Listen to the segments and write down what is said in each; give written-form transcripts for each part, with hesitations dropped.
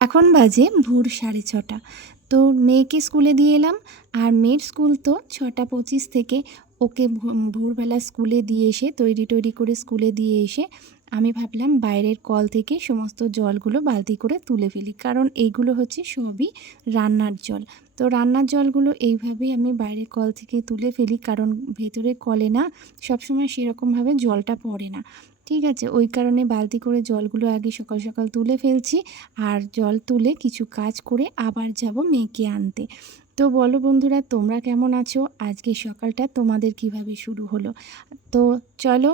এখন বাজে ভোর 6:30। তো মেয়েকে স্কুলে দিয়ে এলাম। আর মেয়ের স্কুল তো 6:25 থেকে। ওকে ভোরবেলা স্কুলে দিয়ে এসে তৈরি করে স্কুলে দিয়ে এসে আমি ভাবলাম বাইরের কল থেকে সমস্ত জলগুলো বালতি করে তুলে ফেলি, কারণ এইগুলো হচ্ছে সবই রান্নার জল। তো রান্নার জলগুলো এইভাবেই আমি বাইরের কল থেকে তুলে ফেলি, কারণ ভেতরে কলে না সবসময় সেরকমভাবে জলটা পড়ে না। ঠিক আছে, ওই কারণে বালতি করে জলগুলো আগে সকাল সকাল তুলে ফেলছি। আর জল তুলে কিছু কাজ করে আবার যাব মেয়েকে আনতে। তো বলো বন্ধুরা, তোমরা কেমন আছো? আজকে সকালটা তোমাদের কিভাবে শুরু হলো? তো চলো,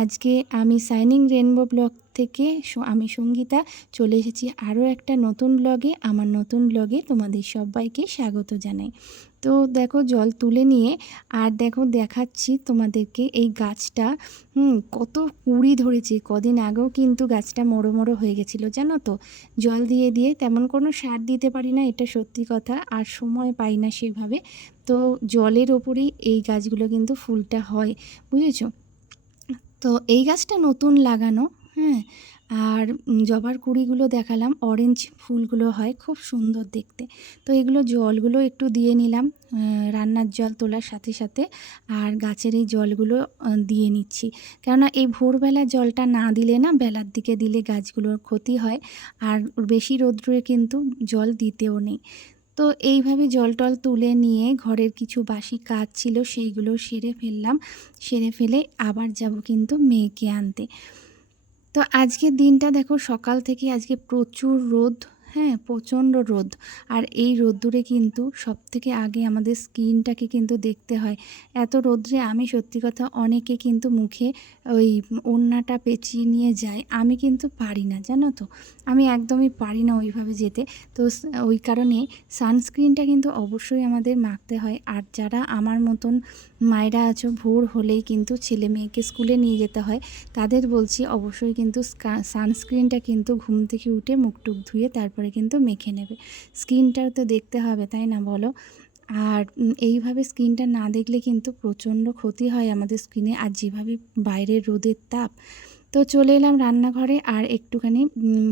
আজকে আমি সাইনিং রেনবো ব্লগ থেকে আমি সঙ্গীতা চলে এসেছি আরও একটা নতুন ব্লগে। আমার নতুন ব্লগে তোমাদের সবাইকে স্বাগত জানাই। তো দেখো, জল তুলে নিয়ে আর দেখো দেখাচ্ছি তোমাদেরকে এই গাছটা কত কুঁড়ি ধরেছে। কদিন আগেও কিন্তু গাছটা মোড়ো মোড়ো হয়ে গেছিলো, জানো তো। জল দিয়ে দিয়ে তেমন কোনো সার দিতে পারি না, এটা সত্যি কথা, আর সময় পাই না সেভাবে। তো জলের ওপরেই এই গাছগুলো কিন্তু ফুলটা হয়, বুঝেছো। তো এই গাছটা নতুন লাগানো, হ্যাঁ। আর জবার কুঁড়িগুলো দেখালাম, অরেঞ্জ ফুলগুলো হয়, খুব সুন্দর দেখতে। তো এগুলো জলগুলো একটু দিয়ে নিলাম রান্নার জল তোলার সাথে সাথে। আর গাছের এই জলগুলো দিয়ে নিচ্ছি, কেননা এই ভোরবেলা জলটা না দিলে না, বেলার দিকে দিলে গাছগুলোর ক্ষতি হয়। আর বেশি রোদ্রে কিন্তু জল দিতেও নেই। তো এইভাবে জল টল তুলে নিয়ে ঘরের কিছু বাসি কাজ ছিল সেইগুলো সেরে ফেললাম। সেরে ফেলে আবার যাব কিন্তু মেয়েকে আনতে। তো আজকের দিনটা দেখো, সকাল থেকে আজকে প্রচুর রোদ, হ্যাঁ, প্রচণ্ড রোদ। আর এই রোদ্দুরে কিন্তু সবথেকে আগে আমাদের স্কিনটাকে কিন্তু দেখতে হয়। এত রোদ্রে আমি সত্যি কথা, অনেকে কিন্তু মুখে ওই ওড়নাটা পেঁচিয়ে নিয়ে যায়, আমি কিন্তু পারি না, জানো তো। আমি একদমই পারি না ওইভাবে যেতে। তো ওই কারণে সানস্ক্রিনটা কিন্তু অবশ্যই আমাদের মাখতে হয়। আর যারা আমার মতন মায়েরা আছো, ভোর হলেই কিন্তু ছেলে মেয়েকে স্কুলে নিয়ে যেতে হয়, তাদের বলছি অবশ্যই কিন্তু সানস্ক্রিনটা কিন্তু ঘুম থেকে উঠে মুখ টুক ধুয়ে তারপরে কিন্তু মেখে নেবে। স্কিনটাও তো দেখতে হবে, তাই না বলো। আর এইভাবে স্কিনটা না দেখলে কিন্তু প্রচণ্ড ক্ষতি হয় আমাদের স্কিনে। আর যেভাবে বাইরের রোদের তাপ। তো চলে এলাম রান্নাঘরে, আর একটুখানি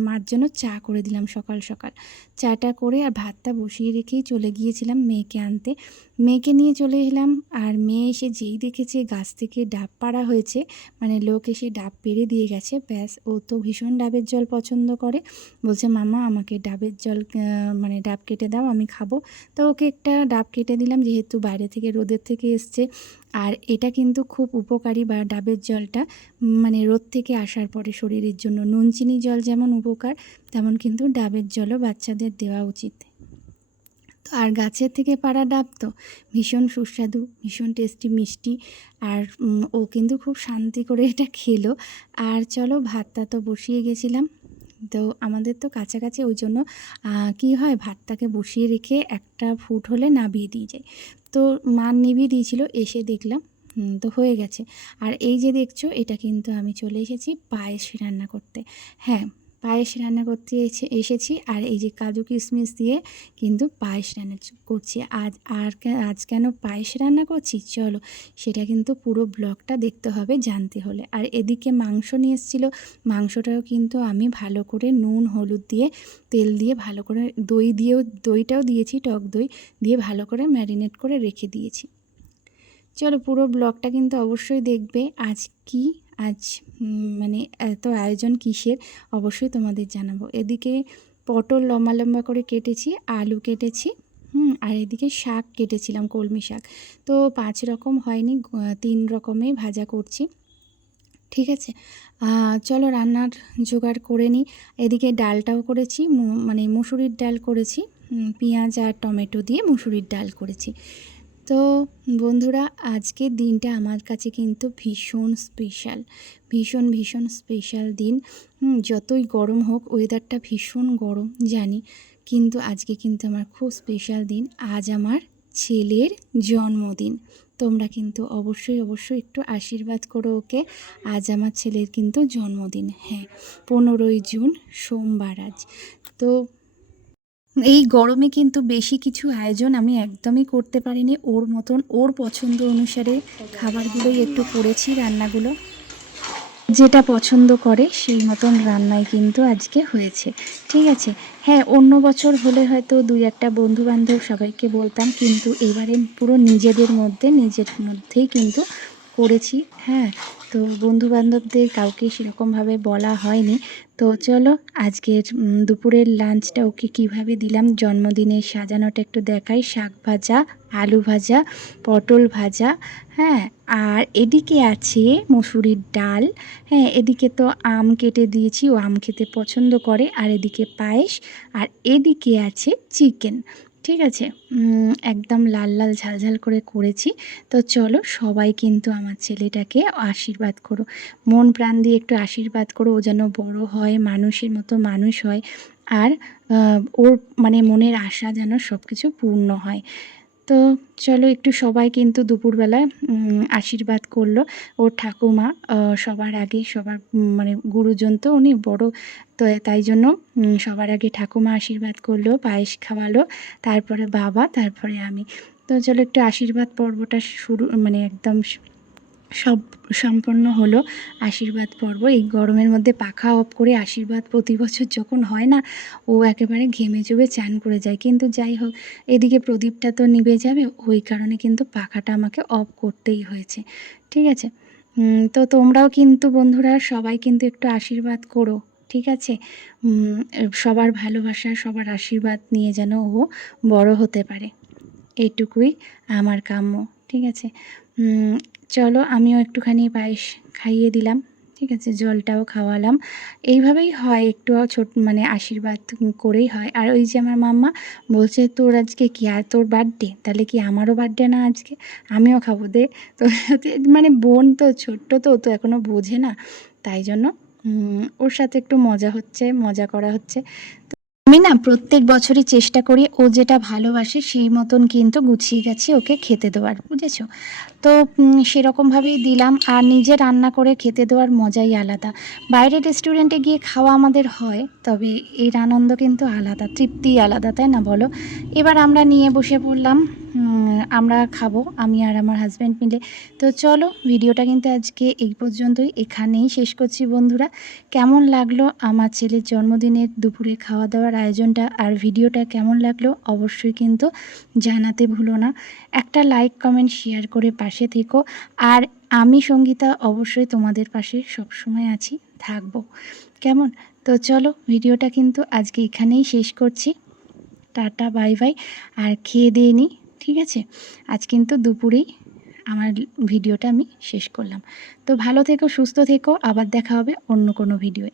মার জন্য চা করে দিলাম সকাল সকাল। চাটা করে আর ভাতটা বসিয়ে রেখেই চলে গিয়েছিলাম মেয়েকে আনতে। মেয়েকে নিয়ে চলে এলাম। আর মেয়ে এসে যেই দেখেছে গাছ থেকে ডাব পাড়া হয়েছে, মানে লোক এসে ডাব পেড়ে দিয়ে গেছে, ব্যাস, ও তো ভীষণ ডাবের জল পছন্দ করে। বলছে, মামা আমাকে ডাবের জল, মানে ডাব কেটে দাও, আমি খাবো। তো ওকে একটা ডাব কেটে দিলাম, যেহেতু বাইরে থেকে রোদের থেকে এসছে। আর এটা কিন্তু খুব উপকারী, বা ডাবের জলটা মানে রোদ থেকে আসার পরে শরীরের জন্য নুন চিনি জল যেমন উপকার, তেমন কিন্তু ডাবের জলও বাচ্চাদের দেওয়া উচিত। তো আর গাছের থেকে পাড়া ডাব তো ভীষণ সুস্বাদু, ভীষণ টেস্টি, মিষ্টি। আর ও কিন্তু খুব শান্তি করে এটা খেলো। আর চলো, ভাতটা তো বসিয়ে গেছিলাম। তো আমাদের তো কাছাকাছি, ওই জন্য কী হয়, ভাতটাকে বসিয়ে রেখে একটা ফুট হলে নামিয়ে দিয়ে যায়। তো মা নিভিয়ে দিয়েছিল, এসে দেখলাম তো হয়ে গেছে। আর এই যে দেখছো, এটা কিন্তু আমি চলে এসেছি পায়েস রান্না করতে। হ্যাঁ, পায়েস রান্না করতে এসেছি। আর এই যে কাজু কিশমিশ দিয়ে কিন্তু পায়েস রান্না করছি আজ। আর আজ কেন পায়েস রান্না করছি, চলো সেটা কিন্তু পুরো ব্লগটা দেখতে হবে জানতে হলে। আর এদিকে মাংস নিয়ে এসেছিলো, মাংসটাও কিন্তু আমি ভালো করে নুন হলুদ দিয়ে, তেল দিয়ে ভালো করে, দইটাও দিয়েছি, টক দই দিয়ে ভালো করে ম্যারিনেট করে রেখে দিয়েছি। চলো পুরো ব্লগটা কিন্তু অবশ্যই দেখবে। আজ মানে এত আয়োজন কিসের, অবশ্যই তোমাদের জানাবো। এদিকে পটল লম্বা লম্বা করে কেটেছি, আলু কেটেছি, আর এদিকে শাক কেটেছিলাম, কলমি শাক। তো 5 রকম হয়নি, 3 রকমই ভাজা করছি। ঠিক আছে, চলো রান্নার জোগাড় করে নিই। এদিকে ডালটাও করেছি, মানে মুসুরির ডাল করেছি, পেঁয়াজ আর টমেটো দিয়ে মুসুরির ডাল করেছি। তো বন্ধুরা, আজকের দিনটা আমার কাছে কিন্তু ভীষণ স্পেশাল, ভীষণ ভীষণ স্পেশাল দিন। যতই গরম হোক, ওয়েদারটা ভীষণ গরম জানি, কিন্তু আজকে কিন্তু আমার খুব স্পেশাল দিন। আজ আমার ছেলের জন্মদিন। তোমরা কিন্তু অবশ্যই অবশ্যই একটু আশীর্বাদ করো ওকে। আজ আমার ছেলের কিন্তু জন্মদিন, হ্যাঁ, 15ই জুন, সোমবার আজ। তো এই গরমে কিন্তু বেশি কিছু আয়োজন আমি একদমই করতে পারিনি, ওর মতন ওর পছন্দ অনুসারে খাবারগুলোই একটু করেছি, রান্নাগুলো। যেটা পছন্দ করে সেই মতন রান্নাই কিন্তু আজকে হয়েছে। ঠিক আছে। হ্যাঁ, অন্য বছর হলে হয়তো ২-১টা বন্ধু-বান্ধব সবাইকে বলতাম, কিন্তু এবারে পুরো নিজেদের মধ্যেই কিন্তু করেছি। হ্যাঁ, তো বন্ধু-বান্ধবদের কাউকে সেরকমভাবে বলা হয়নি। তো চলো আজকের দুপুরের লাঞ্চটা ওকে কীভাবে দিলাম, জন্মদিনের সাজানোটা একটু দেখাই। শাক ভাজা, আলু ভাজা, পটল ভাজা, হ্যাঁ, আর এদিকে আছে মসুরির ডাল। হ্যাঁ, এদিকে তো আম কেটে দিয়েছি, ও আম খেতে পছন্দ করে। আর এদিকে পায়েস, আর এদিকে আছে চিকেন। ঠিক আছে। একদম লাল লাল ঝাল ঝাল করে করেছি। তো চলো সবাই কিন্তু আমার ছেলেটাকে আশীর্বাদ করো, মন প্রাণ দিয়ে একটু আশীর্বাদ করো, ও যেন বড় হয়, মানুষের মতো মানুষ হয়, আর ওর মানে মনের আশা যেন সব কিছু পূর্ণ হয়। তো চলো একটু সবাই কিন্তু দুপুরবেলায় আশীর্বাদ করলো। ওর ঠাকুমা সবার আগে, সবার মানে গুরুজন তো উনি বড়, তো তাই জন্য সবার আগে ঠাকুমা আশীর্বাদ করলো, পায়েস খাওয়ালো, তারপরে বাবা, তারপরে আমি। তো চলো একটু আশীর্বাদ পর্বটা শুরু, মানে একদম সব সম্পন্ন হলো আশীর্বাদ পর্ব। এই গরমের মধ্যে পাখা অফ করে আশীর্বাদ প্রতি বছর যখন হয় না, ও একেবারে ঘেমে চুবে চান করে যায়। কিন্তু যাই হোক, এদিকে প্রদীপটা তো নিভে যাবে, ওই কারণে কিন্তু পাখাটা আমাকে অফ করতেই হয়েছে। ঠিক আছে। তো তোমরাও কিন্তু বন্ধুরা সবাই কিন্তু একটু আশীর্বাদ করো। ঠিক আছে। সবার ভালোবাসা, সবার আশীর্বাদ নিয়ে যেন ও বড় হতে পারে, এটুকুই আমার কাম্য। ঠিক আছে। চলো আমিও একটুখানি পায়েস খাইয়ে দিলাম। ঠিক আছে, জলটাও খাওয়ালাম। এইভাবেই হয়, একটু মানে আশীর্বাদ করেই হয়। আর ওই যে আমার মাম্মা বলছে, তোর আজকে কি, আর তোর বার্থডে, তাহলে কি আমারও বার্থডে না আজকে, আমিও খাবো দে। তো মানে বোন তো ছোট্ট, তো তো এখনও বোঝে না, তাই জন্য ওর সাথে একটু মজা করা হচ্ছে। আমি না প্রত্যেক বছরই চেষ্টা করি ও যেটা ভালোবাসে সেই মতন কিন্তু গুছিয়ে গেছে ওকে খেতে দেওয়ার, বুঝেছো? তো সেরকমভাবেই দিলাম। আর নিজে রান্না করে খেতে দেওয়ার মজাই আলাদা। বাইরে রেস্টুরেন্টে গিয়ে খাওয়া আমাদের হয়, তবে এর আনন্দ কিন্তু আলাদা, তৃপ্তিই আলাদা, তাই না বলো? এবার আমরা নিয়ে বসে পড়লাম, আমরা খাবো, আমি আর আমার হাজব্যান্ড মিলে। তো চলো ভিডিওটা কিন্তু আজকে এই পর্যন্তই, এখানেই শেষ করছি বন্ধুরা। কেমন লাগলো আমার ছেলের জন্মদিনের দুপুরে খাওয়া দাওয়ার আয়োজনটা, আর ভিডিওটা কেমন লাগলো অবশ্যই কিন্তু জানাতে ভুলো না। একটা লাইক, কমেন্ট, শেয়ার করে পাশে থেকো। আর আমি সঙ্গীতা অবশ্যই তোমাদের পাশে সবসময় আছি, থাকবো। কেমন? তো চলো ভিডিওটা কিন্তু আজকে এখানেই শেষ করছি। Tata, bye bye. আর খেয়ে দিয়ে নিই। ঠিক আছে। আজ কিন্তু দুপুরেই আমার ভিডিওটা আমি শেষ করলাম। তো ভালো থেকো, সুস্থ থেকো, আবার দেখা হবে অন্য কোনো ভিডিওয়।